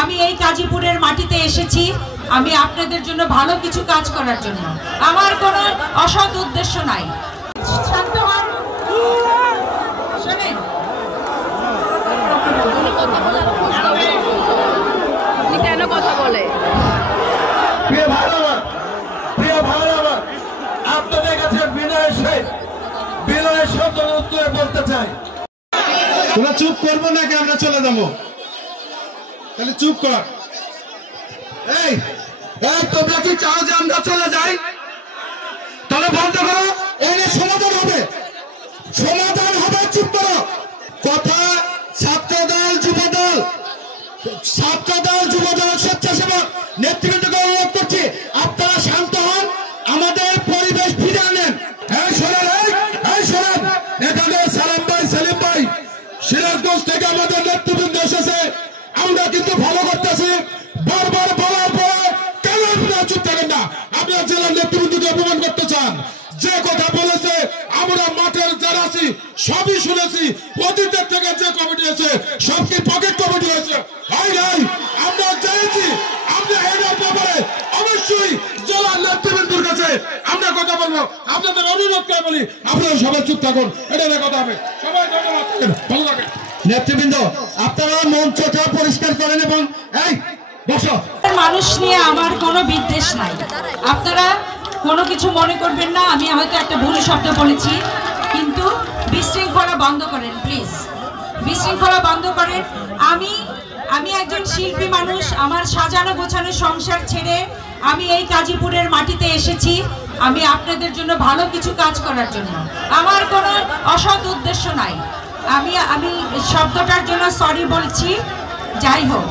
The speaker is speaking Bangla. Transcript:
আমি এই গাজীপুরের মাটিতে এসেছি আমি আপনাদের জন্য ভালো কিছু কাজ করার জন্য। আমার কোনো অসৎ উদ্দেশ্য নাই। শান্ত হন, শুনেন। কেন কথা বলে? প্রিয় ভাইরা, আপনাদের কাছে বিনয়ের শব্দ উত্তরে বলতে চাই, তোরা চুপ করবো নাকি আমরা চলে যাবো? তাহলে চুপ কর। এই তোমরা কি চাও যে আমরা চলে যাই? তাহলে বন্ধ করো, এই সমাধান হবে, চুপ করো। কথা ছাত্রদল যুবদল স্বেচ্ছাসেবক নেতৃবৃন্দকে অনুরোধ করছি, আপনারা শান্ত হন, আমাদের পরিবেশ ফিরে আনেন। এখানে সালাম ভাই, সেলিম ভাই সিরাজগঞ্জ থেকে আমাদের নেতৃবৃন্দ এসেছে, আমরা কিন্তু ভালো করতেছি। বারবার বলার পরে কেন আপনারা চুপ থাকেন না? আপনারা জেলার নেতৃবৃন্দকে অপমান করতে চান। যে কথা বলেছে আমরা মাঠের যারা আছি সবই শুনেছি। অতীতের থেকে যে কমিটি আছে সব কি পকেট কমিটি হয়েছে? আমরা জেনেছি। আমরা এটার ব্যাপারে অবশ্যই জেলার নেতৃবৃন্দের কাছে আমরা কথা বলবো। আপনাদের অনুরোধ করে বলি, আপনারা সবাই চুপ থাকুন, এটা কথা হবে। সবাই ধন্যবাদ, ভালো থাকেন। নেতৃবৃন্দ আপনারা মঞ্চটা পরিষ্কার করেন এবং এই বসো। মানুষ নিয়ে আমার কোনো বিদ্বেষ নাই, আপনারা কোনো কিছু মনে করবেন না। আমি হয়তো একটা ভুল শব্দ বলেছি, কিন্তু বিশৃঙ্খলা বন্ধ করেন প্লিজ, বিশৃঙ্খলা বন্ধ করেন। আমি একজন শিল্পী মানুষ, আমার সাজানো গোছানো সংসার ছেড়ে আমি এই গাজীপুরের মাটিতে এসেছি আমি আপনাদের জন্য ভালো কিছু কাজ করার জন্য। আমার কোনো অসৎ উদ্দেশ্য নাই। আমি শব্দটার জন্য সরি বলছি। যাই হোক,